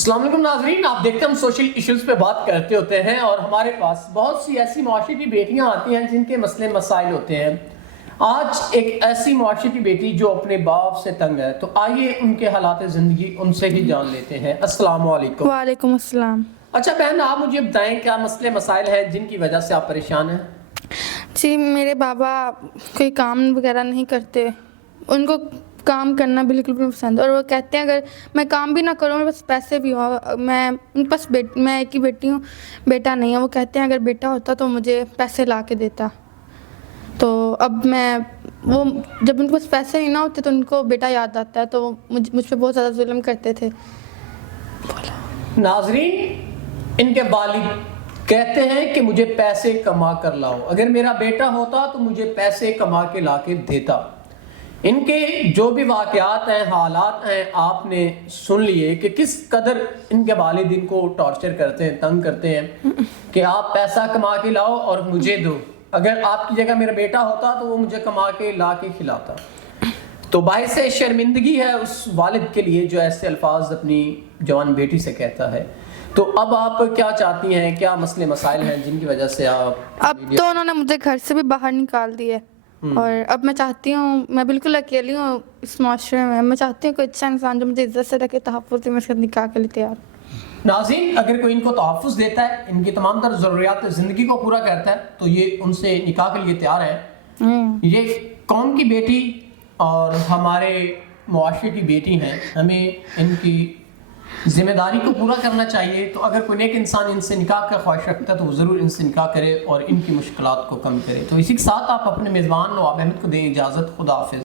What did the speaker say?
السلام علیکم ناظرین، آپ دیکھتے ہیں ہم سوشل ایشوز پہ بات کرتے ہوتے ہیں اور ہمارے پاس بہت سی ایسی معاشرتی بیٹیاں آتی ہیں جن کے مسئلے مسائل ہوتے ہیں۔ آج ایک ایسی معاشرتی بیٹی جو اپنے باپ سے تنگ ہے، تو آئیے ان کے حالات زندگی ان سے بھی جان لیتے ہیں۔ السلام علیکم۔ وعلیکم السلام۔ اچھا بہن، آپ مجھے بتائیں کیا مسئلے مسائل ہیں جن کی وجہ سے آپ پریشان ہیں؟ جی، میرے بابا کوئی کام وغیرہ نہیں کرتے، ان کو کام کرنا بالکل بھی پسند ہے، اور وہ کہتے ہیں اگر میں کام بھی نہ کروں، میرے پاس پیسے بھی ہوں، میں ان کے پاس میں ایک ہی بیٹی ہوں، بیٹا نہیں ہے، وہ کہتے ہیں اگر بیٹا ہوتا تو مجھے پیسے لا کے دیتا۔ تو اب وہ جب ان کے پاس پیسے نہیں نہ ہوتے تو ان کو بیٹا یاد آتا ہے، تو وہ مجھ پہ بہت زیادہ ظلم کرتے تھے۔ ناظرین، ان کے والد کہتے ہیں کہ مجھے پیسے کما کر لاؤ، اگر میرا بیٹا ہوتا تو مجھے پیسے کما کے لا کے دیتا۔ ان کے جو بھی واقعات ہیں، حالات ہیں، آپ نے سن لیے کہ کس قدر ان کے والد ان کو ٹارچر کرتے ہیں، تنگ کرتے ہیں کہ آپ پیسہ کما کے لاؤ اور مجھے دو، اگر آپ کی جگہ میرا بیٹا ہوتا تو وہ مجھے کما کے لا کے کھلاتا۔ تو باعث شرمندگی ہے اس والد کے لیے جو ایسے الفاظ اپنی جوان بیٹی سے کہتا ہے۔ تو اب آپ کیا چاہتی ہیں، کیا مسئلے مسائل ہیں جن کی وجہ سے آپ؟ اب تو انہوں نے مجھے گھر سے بھی باہر نکال دی ہے، اور اب میں چاہتی ہوں، میں بالکل اکیلی ہوں اس معاشرے میں چاہتی ہوں کوئی اچھا انسان جو مجھے عزت سے رکھے، تحفظ دے، میں اس کے نکاح کے لیے تیار ہوں۔ ناظرین، اگر کوئی ان کو تحفظ دیتا ہے، ان کی تمام تر ضروریات زندگی کو پورا کرتا ہے، تو یہ ان سے نکاح کے لیے تیار ہے۔ یہ قوم کی بیٹی اور ہمارے معاشرے کی بیٹی ہیں، ہمیں ان کی ذمہ داری کو پورا کرنا چاہیے۔ تو اگر کوئی نیک انسان ان سے نکاح کا خواہش رکھتا ہے تو وہ ضرور ان سے نکاح کرے اور ان کی مشکلات کو کم کرے۔ تو اسی کے ساتھ آپ اپنے میزبان نواب احمد کو دیں اجازت۔ خدا حافظ۔